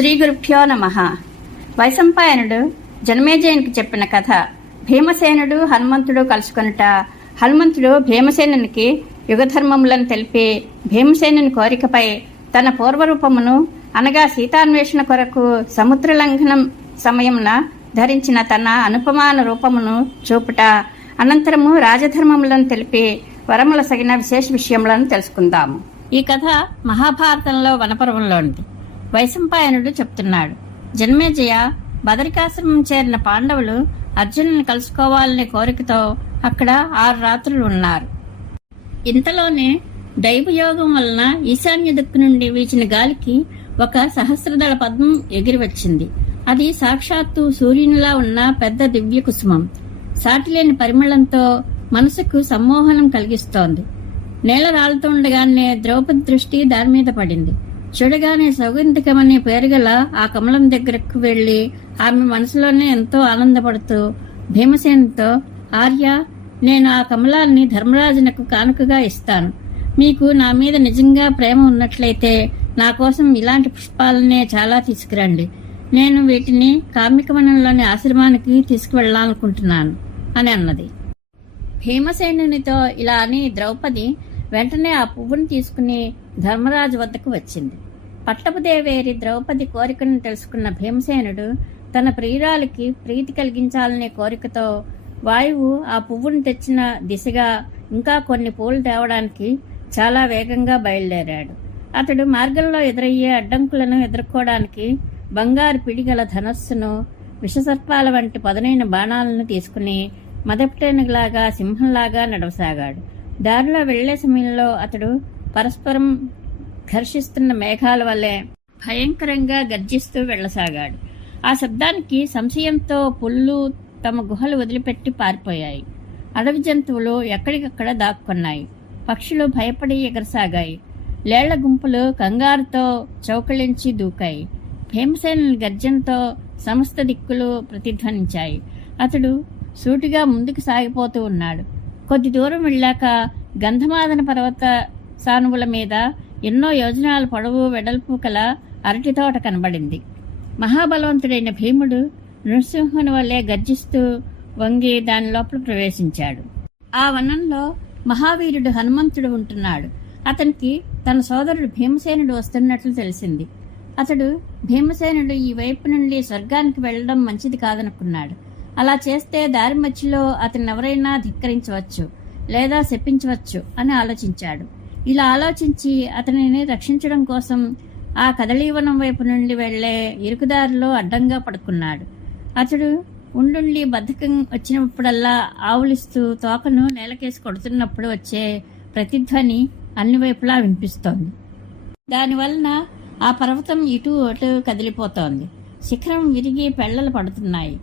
శ్రీ గురుభ్యో నమః. వైశంపాయనుడు జనమేజయునికి చెప్పిన కథ. భీమసేనుడు హనుమంతుడు కలుసుకొనుట. హనుమంతుడు భీమసేనునికి యుగధర్మములను తెలిపి భీమసేనుని కోరికపై తన పూర్వరూపమును అనగా సీతాన్వేషణ కొరకు సముద్రలంఘనం సమయమున ధరించిన తన అనుపమాన రూపమును చూపుట. అనంతరము రాజధర్మములను తెలిపి వరముల సగిన విశేష విషయములను తెలుసుకుందాము. ఈ కథ మహాభారతంలో వనపర్వంలోనిది. వైశంపాయనుడు చెప్తున్నాడు. జనమేజయ, బదరికాశ్రమం చేరిన పాండవులు అర్జునుని కలుసుకోవాలనే కోరికతో అక్కడ 6 రాత్రులు ఉన్నారు. ఇంతలోనే దైవయోగం వలన ఈశాన్య దిక్కు నుండి వీచిన గాలికి ఒక సహస్రదళ పద్మం ఎగిరి వచ్చింది. అది సాక్షాత్తు సూర్యునిలా ఉన్న పెద్ద దివ్య కుసుమం. సాటిలేని పరిమళంతో మనసుకు సమ్మోహనం కలిగిస్తోంది. నేల రాలుతుండగానే ద్రౌపది దృష్టి దాని మీద పడింది. చూడగానే సౌగంధికమనే పేరుగల ఆ కమలం దగ్గరకు వెళ్లి ఆమె మనసులోనే ఎంతో ఆనందపడుతూ భీమసేనుతో, ఆర్య, నేను ఆ కమలాన్ని ధర్మరాజునకు కానుకగా ఇస్తాను. మీకు నా మీద నిజంగా ప్రేమ ఉన్నట్లయితే నా కోసం ఇలాంటి పుష్పాలనే చాలా తీసుకురండి. నేను వీటిని కామికవనంలోని ఆశ్రమానికి తీసుకువెళ్లాలనుకుంటున్నాను అని అన్నది. భీమసేనునితో ఇలా అని ద్రౌపది వెంటనే ఆ పువ్వును తీసుకుని ధర్మరాజు వద్దకు వచ్చింది. పట్టపుదేవేరి ద్రౌపది కోరికను తెలుసుకున్న భీమసేనుడు తన ప్రియురాలికి ప్రీతి కలిగించాలనే కోరికతో వాయువు ఆ పువ్వును తెచ్చిన దిశగా ఇంకా కొన్ని పూలు తేవడానికి చాలా వేగంగా బయలుదేరాడు. అతడు మార్గంలో ఎదురయ్యే అడ్డంకులను ఎదుర్కోవడానికి బంగారు పిడిగల ధనస్సును, విషసర్పాల వంటి పదునైన బాణాలను తీసుకుని మదపుటేనుగులాగా సింహంలాగా నడవసాగాడు. దారిలో వెళ్లే సమయంలో అతడు పరస్పరం ఘర్షిస్తున్న మేఘాల వల్లే భయంకరంగా గర్జిస్తూ వెళ్లసాగాడు. ఆ శబ్దానికి సంశయంతో పుళ్ళు తమ గుహలు వదిలిపెట్టి పారిపోయాయి. అడవి జంతువులు ఎక్కడికక్కడ దాక్కున్నాయి. పక్షులు భయపడి ఎగరసాగాయి. లేళ్ల గుంపులు కంగారుతో చౌకళించి దూకాయి. భీమసేనుని గర్జనతో సమస్త దిక్కులు ప్రతిధ్వనించాయి. అతడు సూటిగా ముందుకు సాగిపోతూ ఉన్నాడు. కొద్ది దూరం వెళ్ళాక గంధమాదన పర్వత సానువుల మీద ఎన్నో యోజనాల పొడవు వెడల్పు కల అరటి తోట కనబడింది. మహాబలవంతుడైన భీముడు నృసింహుని వల్లే గర్జిస్తూ వంగి దాని లోపల ప్రవేశించాడు. ఆ వనంలో మహావీరుడు హనుమంతుడు ఉంటున్నాడు. అతనికి తన సోదరుడు భీమసేనుడు వస్తున్నట్లు తెలిసింది. అతడు భీమసేనుడు ఈ వైపు నుండి స్వర్గానికి వెళ్లడం మంచిది కాదనుకున్నాడు. అలా చేస్తే దారి మధ్యలో అతన్ని ఎవరైనా ధిక్కరించవచ్చు లేదా శపించవచ్చు అని ఆలోచించాడు. ఇలా ఆలోచించి అతనిని రక్షించడం కోసం ఆ కదలీవనం వైపు నుండి వెళ్లే ఇరుకుదారిలో అడ్డంగా పడుకున్నాడు. అతడు ఉండుండి బద్ధకం వచ్చినప్పుడల్లా ఆవులిస్తూ తోకను నేలకేసి కొడుతున్నప్పుడు వచ్చే ప్రతిధ్వని అన్ని వైపులా వినిపిస్తోంది. దానివలన ఆ పర్వతం ఇటు అటు కదిలిపోతోంది. శిఖరం విరిగి పెళ్లలు పడుతున్నాయి.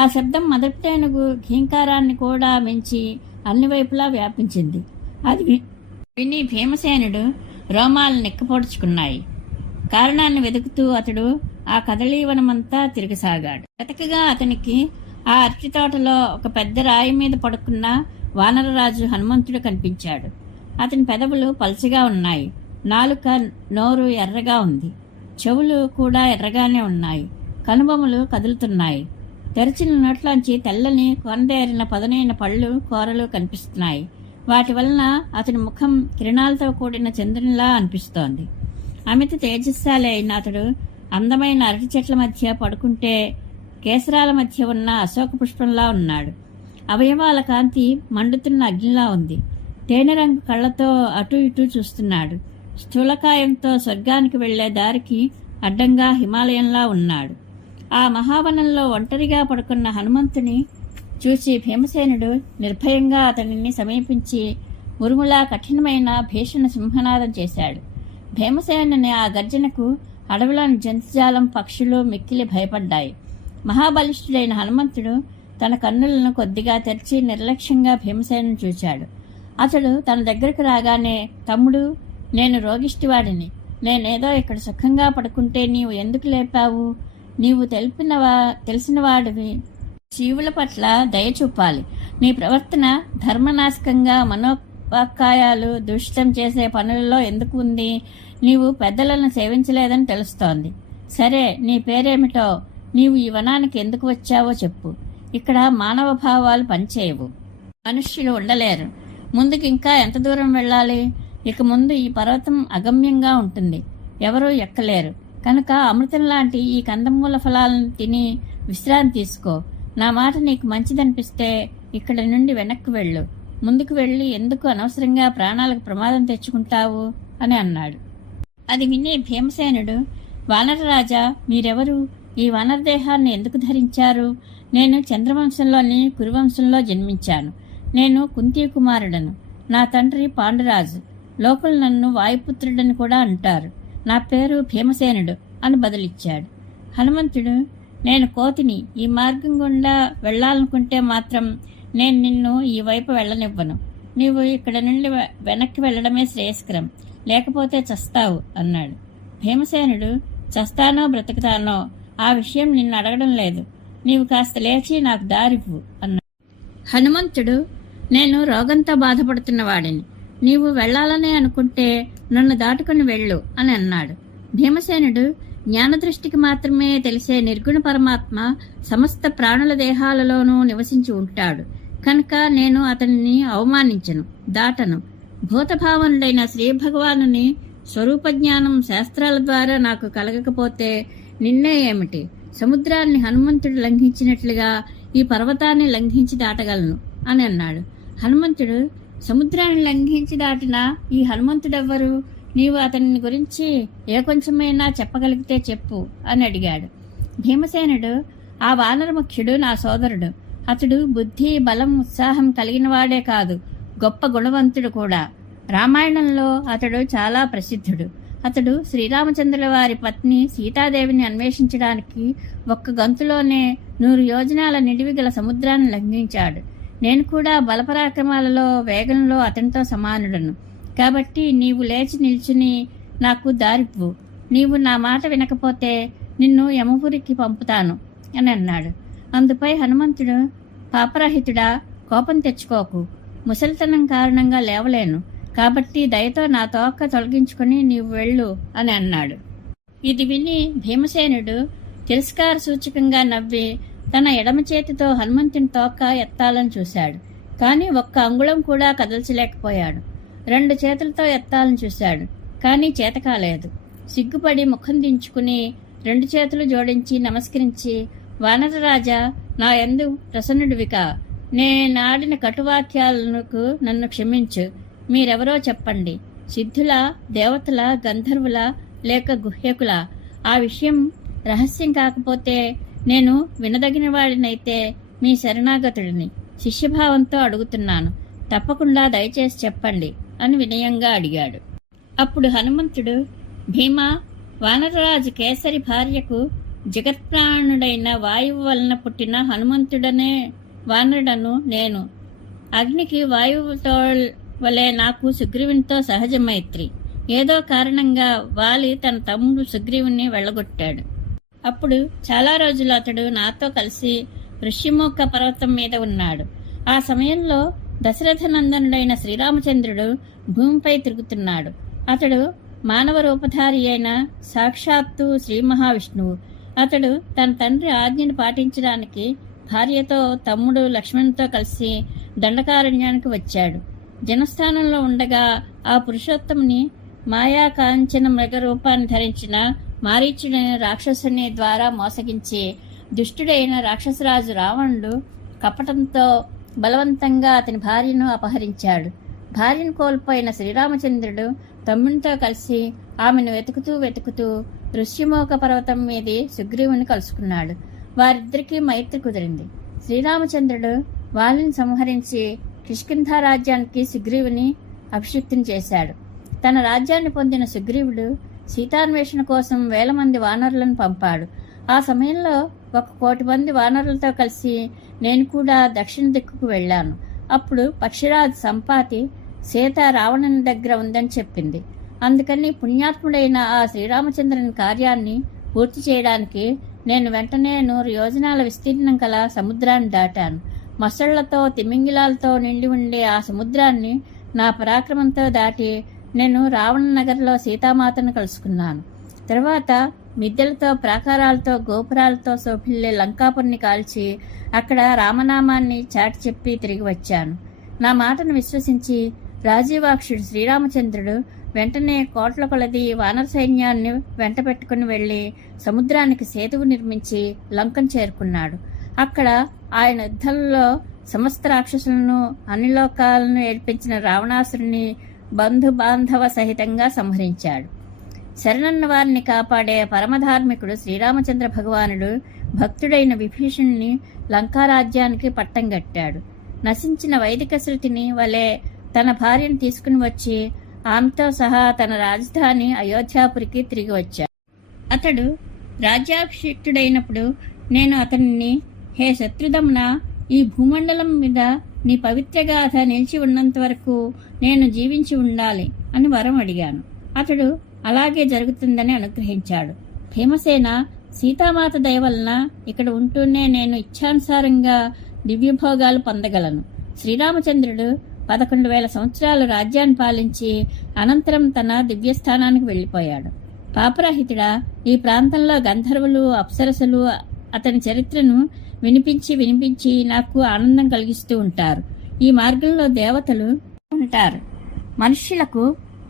ఆ శబ్దం మదపుటేనుగు ఘీంకారాన్ని కూడా మించి అన్ని వైపులా వ్యాపించింది. అది విని భీమసేనుడు రోమాలు నెక్కపొడుచుకున్నాయి. కారణాన్ని వెతుకుతూ అతడు ఆ కదలీవనమంతా తిరగసాగాడు. వెతకగా అతనికి ఆ అరటి తోటలో ఒక పెద్ద రాయి మీద పడుకున్న వానరరాజు హనుమంతుడు కనిపించాడు. అతని పెదవులు పల్చగా ఉన్నాయి. నాలుక, నోరు ఎర్రగా ఉంది. చెవులు కూడా ఎర్రగానే ఉన్నాయి. కనుబొమ్మలు కదులుతున్నాయి. తెరచిన నోట్లోంచి తెల్లని కొనదేరిన పదునైన పళ్ళు, కూరలు కనిపిస్తున్నాయి. వాటి వలన అతని ముఖం కిరణాలతో కూడిన చంద్రునిలా అనిపిస్తోంది. అమిత తేజస్శాలి అయిన అతడు అందమైన అరటి చెట్ల మధ్య పడుకుంటే కేసరాల మధ్య ఉన్న అశోక పుష్పంలా ఉన్నాడు. అవయవాల కాంతి మండుతున్న అగ్నిలా ఉంది. తేనె రంగు కళ్లతో అటు ఇటు చూస్తున్నాడు. స్థూలకాయంతో స్వర్గానికి వెళ్లే దారికి అడ్డంగా హిమాలయంలా ఉన్నాడు. ఆ మహావనంలో ఒంటరిగా పడుకున్న హనుమంతుని చూసి భీమసేనుడు నిర్భయంగా అతనిని సమీపించి ఉరుములా కఠినమైన భీషణ సింహనాదం చేశాడు. భీమసేనుని ఆ గర్జనకు అడవిలోని జంతుజాలం, పక్షులు మిక్కిలి భయపడ్డాయి. మహాబలిష్ఠుడైన హనుమంతుడు తన కన్నులను కొద్దిగా తెరిచి నిర్లక్ష్యంగా భీమసేనుని చూశాడు. అతడు తన దగ్గరకు రాగానే, తమ్ముడు, నేను రోగిష్టివాడిని. నేనేదో ఇక్కడ సుఖంగా పడుకుంటే నీవు ఎందుకు లేపావు? నీవు తెలిసినవాడివి. జీవుల పట్ల దయ చూపాలి. నీ ప్రవర్తన ధర్మనాశకంగా మనోపాకాయాలు దూషితం చేసే పనులలో ఎందుకు ఉంది? నీవు పెద్దలను సేవించలేదని తెలుస్తోంది. సరే, నీ పేరేమిటో, నీవు ఈ వనానికి ఎందుకు వచ్చావో చెప్పు. ఇక్కడ మానవ భావాలు పనిచేయవు, మనుష్యులు ఉండలేరు. ముందుకు ఇంకా ఎంత దూరం వెళ్ళాలి? ఇక ముందు ఈ పర్వతం అగమ్యంగా ఉంటుంది, ఎవరూ ఎక్కలేరు. కనుక అమృతం లాంటి ఈ కందమూల ఫలాలను తిని విశ్రాంతి తీసుకో. నా మాట నీకు మంచిదనిపిస్తే ఇక్కడి నుండి వెనక్కి వెళ్ళు. ముందుకు వెళ్ళి ఎందుకు అనవసరంగా ప్రాణాలకు ప్రమాదం తెచ్చుకుంటావు అని అన్నాడు. అది విని భీమసేనుడు, వానరరాజా, మీరెవరు? ఈ వానరదేహాన్ని ఎందుకు ధరించారు? నేను చంద్రవంశంలోని కురువంశంలో జన్మించాను. నేను కుంతీ కుమారుడను. నా తండ్రి పాండురాజు. లోకులు నన్ను వాయుపుత్రుడని కూడా అంటారు. నా పేరు భీమసేనుడు అని బదులిచ్చాడు. హనుమంతుడు, నేను కోతిని. ఈ మార్గం గుండా వెళ్లాలనుకుంటే మాత్రం నేను నిన్ను ఈ వైపు వెళ్ళనివ్వను. నీవు ఇక్కడ నుండి వెనక్కి వెళ్లడమే శ్రేయస్కరం, లేకపోతే చస్తావు అన్నాడు. భీమసేనుడు, చస్తానో బ్రతుకుతానో ఆ విషయం నిన్ను అడగడం లేదు. నీవు కాస్త లేచి నాకు దారివ్వు అన్నాడు. హనుమంతుడు, నేను రోగంతో బాధపడుతున్న వాడిని. నీవు వెళ్లాలనే అనుకుంటే నన్ను దాటుకుని వెళ్ళు అని అన్నాడు. భీమసేనుడు, జ్ఞానదృష్టికి మాత్రమే తెలిసే నిర్గుణ పరమాత్మ సమస్త ప్రాణుల దేహాలలోనూ నివసించి ఉంటాడు. కనుక నేను అతనిని అవమానించను, దాటను. భూతభావనుడైన శ్రీ భగవానుని స్వరూపజ్ఞానం శాస్త్రాల ద్వారా నాకు కలగకపోతే నిన్నే ఏమిటి? సముద్రాన్ని హనుమంతుడు లంఘించినట్లుగా ఈ పర్వతాన్ని లంఘించి దాటగలను అని అన్నాడు. హనుమంతుడు, సముద్రాన్ని లంఘించి దాటిన ఈ హనుమంతుడెవ్వరు? నీవు అతని గురించి ఏ కొంచెమైనా చెప్పగలిగితే చెప్పు అని అడిగాడు. భీమసేనుడు, ఆ వానర ముఖ్యుడు నా సోదరుడు. అతడు బుద్ధి, బలం, ఉత్సాహం కలిగినవాడే కాదు, గొప్ప గుణవంతుడు కూడా. రామాయణంలో అతడు చాలా ప్రసిద్ధుడు. అతడు శ్రీరామచంద్రుల వారి పత్ని సీతాదేవిని అన్వేషించడానికి ఒక్క గంతులోనే 100 యోజనాల నిడివి గల సముద్రాన్ని లంఘించాడు. నేను కూడా బలపరాక్రమాలలో, వేగంలో అతనితో సమానుడను. కాబట్టి నీవు లేచి నిల్చుని నాకు దారివ్వు. నీవు నా మాట వినకపోతే నిన్ను యమపురికి పంపుతాను అని అన్నాడు. అందుపై హనుమంతుడు, పాపరహితుడా, కోపం తెచ్చుకోకు. ముసలితనం కారణంగా లేవలేను. కాబట్టి దయతో నా తోక తొలగించుకుని నీవు వెళ్ళు అని అన్నాడు. ఇది విని భీమసేనుడు తిరస్కార సూచకంగా నవ్వి తన ఎడమ చేతితో హనుమంతుని తోక ఎత్తాలని చూశాడు. కానీ ఒక్క అంగుళం కూడా కదల్చలేకపోయాడు. 2 చేతులతో ఎత్తాలని చూశాడు, కానీ చేతకాలేదు. సిగ్గుపడి ముఖం దించుకుని 2 చేతులు జోడించి నమస్కరించి, వానరరాజా, నా యందు ప్రసన్నుడివికా. నేనాడిన కటువాక్యాలకు నన్ను క్షమించు. మీరెవరో చెప్పండి. సిద్ధుల, దేవతల, గంధర్వుల, లేక గుహ్యకుల? ఆ విషయం రహస్యం కాకపోతే నేను వినదగిన వాడినైతే మీ శరణాగతుడిని. శిష్యభావంతో అడుగుతున్నాను. తప్పకుండా దయచేసి చెప్పండి అని వినయంగా అడిగాడు. అప్పుడు హనుమంతుడు, భీమా, వానరరాజు కేసరి భార్యకు జగత్ప్రాణుడైన వాయువు వలన పుట్టిన హనుమంతుడనే వానరుడను నేను. అగ్నికి వాయువుతో వలె నాకు సుగ్రీవునితో సహజ మైత్రి. ఏదో కారణంగా వాలి తన తమ్ముడు సుగ్రీవుని వెళ్ళగొట్టాడు. అప్పుడు చాలా రోజులు అతడు నాతో కలిసి ఋష్యమూక పర్వతం మీద ఉన్నాడు. ఆ సమయంలో దశరథ నందనుడైన శ్రీరామచంద్రుడు భూమిపై తిరుగుతున్నాడు. అతడు మానవ రూపధారి అయిన సాక్షాత్తు శ్రీ మహావిష్ణువు. అతడు తన తండ్రి ఆజ్ఞను పాటించడానికి భార్యతో, తమ్ముడు లక్ష్మణుతో కలిసి దండకారణ్యానికి వచ్చాడు. జనస్థానంలో ఉండగా ఆ పురుషోత్తముని మాయా కాంచన మృగ రూపాన్ని ధరించిన మారీచుడైన రాక్షసుని ద్వారా మోసగించి దుష్టుడైన రాక్షసరాజు రావణుడు కపటంతో బలవంతంగా అతని భార్యను అపహరించాడు. భార్యను కోల్పోయిన శ్రీరామచంద్రుడు తమ్మునితో కలిసి ఆమెను వెతుకుతూ ఋష్యమూక పర్వతం మీది సుగ్రీవుని కలుసుకున్నాడు. వారిద్దరికీ మైత్రి కుదిరింది. శ్రీరామచంద్రుడు వాలిని సంహరించి కిష్కింధ రాజ్యానికి సుగ్రీవుని అభిషిక్తుని చేశాడు. తన రాజ్యాన్ని పొందిన సుగ్రీవుడు సీతాన్వేషణ కోసం 1000 మంది వానరులను పంపాడు. ఆ సమయంలో 1,00,00,000 మంది వానరులతో కలిసి నేను కూడా దక్షిణ దిక్కుకు వెళ్ళాను. అప్పుడు పక్షిరాజు సంపాతి సీత రావణుని దగ్గర ఉందని చెప్పింది. అందుకని పుణ్యాత్ముడైన ఆ శ్రీరామచంద్రుని కార్యాన్ని పూర్తి చేయడానికి నేను వెంటనే 100 యోజనాల విస్తీర్ణం కల సముద్రాన్ని దాటాను. మొసళ్లతో, తిమింగిలాలతో నిండి ఉండే ఆ సముద్రాన్ని నా పరాక్రమంతో దాటి నేను రావణ నగర్లో సీతామాతను కలుసుకున్నాను. తర్వాత మిద్దెలతో ప్రాకారాలతో గోపురాలతో శోభిల్లే లంకాపురిని కాల్చి అక్కడ రామనామాన్ని చాటి చెప్పి తిరిగి వచ్చాను. నా మాటను విశ్వసించి రాజీవాక్షుడు శ్రీరామచంద్రుడు వెంటనే కోట్ల కొలది వానర సైన్యాన్ని వెంట పెట్టుకుని వెళ్లి సముద్రానికి సేతువు నిర్మించి లంకను చేరుకున్నాడు. అక్కడ ఆయన యుద్ధంలో సమస్త రాక్షసులను అన్ని లోకాలను ఏడ్పించిన రావణాసురుని బంధు బాంధవ సహితంగా సంహరించాడు. శరణన్న వారిని కాపాడే పరమధార్మికుడు శ్రీరామచంద్ర భగవానుడు భక్తుడైన విభీషణుని లంకారాజ్యానికి పట్టం కట్టాడు. నశించిన వైదిక శృతిని వలె తన భార్యను తీసుకుని వచ్చి ఆమెతో సహా తన రాజధాని అయోధ్యాపురికి తిరిగి వచ్చాడు. అతడు రాజ్యాభిషిక్తుడైనప్పుడు నేను అతనిని, హే శత్రుదమ్న, ఈ భూమండలం మీద నీ పవిత్రగాథ నిలిచి ఉన్నంత వరకు నేను జీవించి ఉండాలి అని వరం అడిగాను. అతడు అలాగే జరుగుతుందని అనుగ్రహించాడు. భీమసేన, సీతామాత దయ వలన ఇక్కడ ఉంటూనే నేను ఇచ్ఛానుసారంగా దివ్యభోగాలు పొందగలను. శ్రీరామచంద్రుడు 11,000 సంవత్సరాలు రాజ్యాన్ని పాలించి అనంతరం తన దివ్యస్థానానికి వెళ్లిపోయాడు. పాపరహితుడా, ఈ ప్రాంతంలో గంధర్వులు, అప్సరసలు అతని చరిత్రను వినిపించి నాకు ఆనందం కలిగిస్తూ ఉంటారు. ఈ మార్గంలో దేవతలు ఉంటారు. మనుష్యులకు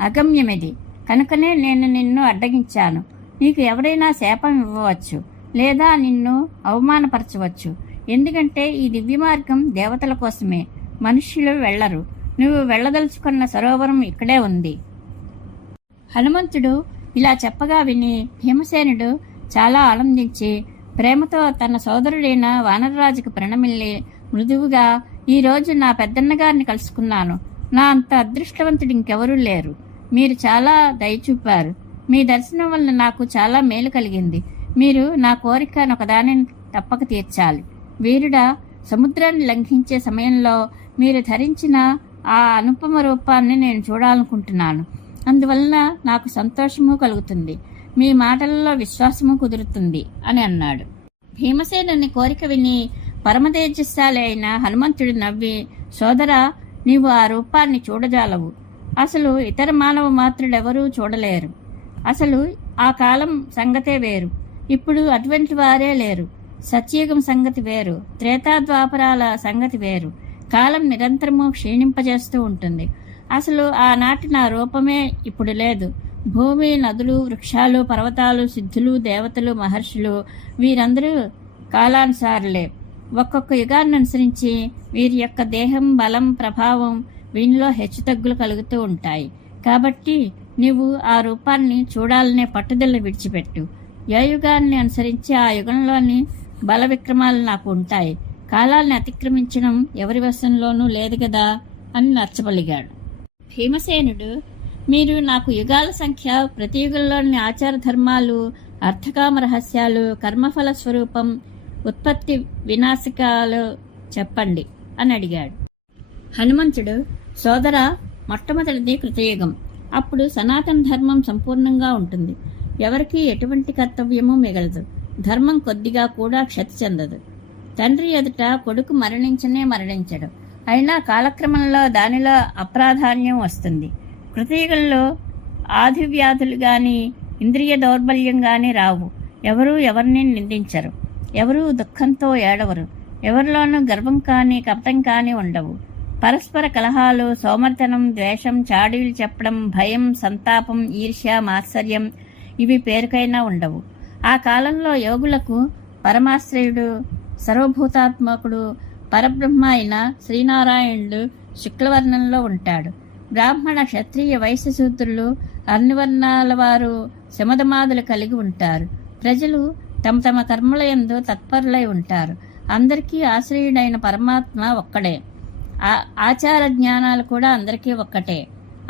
అగమ్యమిది. కనుకనే నేను నిన్ను అడ్డగించాను. నీకు ఎవరైనా శాపం ఇవ్వవచ్చు, లేదా నిన్ను అవమానపరచవచ్చు. ఎందుకంటే ఈ దివ్య మార్గం దేవతల కోసమే, మనుష్యులు వెళ్లరు. నువ్వు వెళ్లదలుచుకున్న సరోవరం ఇక్కడే ఉంది. హనుమంతుడు ఇలా చెప్పగా విని భీమసేనుడు చాలా ఆనందించి ప్రేమతో తన సోదరుడైన వానరరాజుకు ప్రణమిల్లి మృదువుగా, ఈరోజు నా పెద్దన్నగారిని కలుసుకున్నాను. నా అంత అదృష్టవంతుడు ఇంకెవరూ లేరు. మీరు చాలా దయచూపారు. మీ దర్శనం వల్ల నాకు చాలా మేలు కలిగింది. మీరు నా కోరికను ఒకదానిని తప్పక తీర్చాలి. వీరుడా, సముద్రాన్ని లంఘించే సమయంలో మీరు ధరించిన ఆ అనుపమ రూపాన్ని నేను చూడాలనుకుంటున్నాను. అందువలన నాకు సంతోషము కలుగుతుంది. మీ మాటలలో విశ్వాసము కుదురుతుంది అని అన్నాడు. భీమసేనుని కోరిక విని పరమతేజస్శాలి అయిన హనుమంతుడు నవ్వి, సోదరా, నీవు ఆ రూపాన్ని చూడజాలవు. అసలు ఇతర మానవ మాత్రుడెవరూ చూడలేరు. అసలు ఆ కాలం సంగతే వేరు. ఇప్పుడు అటువంటి వారే లేరు. సత్యయుగం సంగతి వేరు, త్రేతాద్వాపరాల సంగతి వేరు. కాలం నిరంతరము క్షీణింపజేస్తూ ఉంటుంది. అసలు ఆనాటి నా రూపమే ఇప్పుడు లేదు. భూమి, నదులు, వృక్షాలు, పర్వతాలు, సిద్ధులు, దేవతలు, మహర్షులు వీరందరూ కాలానుసారులే. ఒక్కొక్క యుగాన్ని అనుసరించి వీరి యొక్క దేహం, బలం, ప్రభావం వీనిలో హెచ్చుతగ్గులు కలుగుతూ ఉంటాయి. కాబట్టి నీవు ఆ రూపాన్ని చూడాలనే పట్టుదల విడిచిపెట్టు. ఏ యుగాన్ని అనుసరించి ఆ యుగంలోని బల విక్రమాలు నాకు ఉంటాయి. కాలాన్ని అతిక్రమించడం ఎవరి వశంలోనూ లేదు కదా అని నచ్చబలిగాడు. భీమసేనుడు, మీరు నాకు యుగాల సంఖ్య, ప్రతి యుగంలోని ఆచార ధర్మాలు, అర్థకామ రహస్యాలు, కర్మఫల స్వరూపం, ఉత్పత్తి వినాశకాలు చెప్పండి అని అడిగాడు. హనుమంతుడు, సోదరా, మొట్టమొదటిది కృతయుగం. అప్పుడు సనాతన ధర్మం సంపూర్ణంగా ఉంటుంది. ఎవరికి ఎటువంటి కర్తవ్యమూ మిగలదు. ధర్మం కొద్దిగా కూడా క్షతి చెందదు. తండ్రి ఎదుట కొడుకు మరణించడు. అయినా కాలక్రమంలో దానిలో అప్రాధాన్యం వస్తుంది. కృతయుగంలో ఆదివ్యాధులు గాని, ఇంద్రియ దౌర్బల్యం గాని రావు. ఎవరూ ఎవరిని నిందించరు. ఎవరూ దుఃఖంతో ఏడవరు. ఎవరిలోనూ గర్వం కానీ కపటం కానీ ఉండవు. పరస్పర కలహాలు, సోమర్తనం, ద్వేషం, చాడీలు చెప్పడం, భయం, సంతాపం, ఈర్ష్య, మాత్సర్యం ఇవి పేరుకైనా ఉండవు. ఆ కాలంలో యోగులకు పరమాశ్రయుడు, సర్వభూతాత్మకుడు, పరబ్రహ్మ అయిన శ్రీనారాయణుడు శుక్లవర్ణంలో ఉంటాడు. బ్రాహ్మణ, క్షత్రియ, వైశ్య శూద్రులు అన్ని వర్ణాల వారు శమధమాదులు కలిగి ఉంటారు. ప్రజలు తమ తమ కర్మల యందు తత్పరులై ఉంటారు. అందరికీ ఆశ్రయుడైన పరమాత్మ ఒక్కడే. ఆచార జ్ఞానాలు కూడా అందరికీ ఒక్కటే.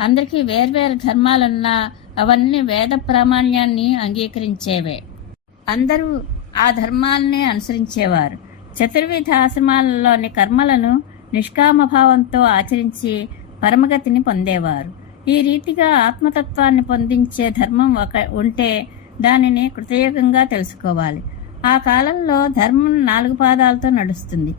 అందరికీ వేర్వేరు ధర్మాలున్నా అవన్నీ వేద ప్రామాణ్యాన్ని అంగీకరించేవే. అందరూ ఆ ధర్మాలనే అనుసరించేవారు. చతుర్విధ ఆశ్రమాలలోని కర్మలను నిష్కామభావంతో ఆచరించి పరమగతిని పొందేవారు. ఈ రీతిగా ఆత్మతత్వాన్ని పొందించే ధర్మం ఉంటే దానిని కృతయుగంగా తెలుసుకోవాలి. ఆ కాలంలో ధర్మం 4 పాదాలతో నడుస్తుంది.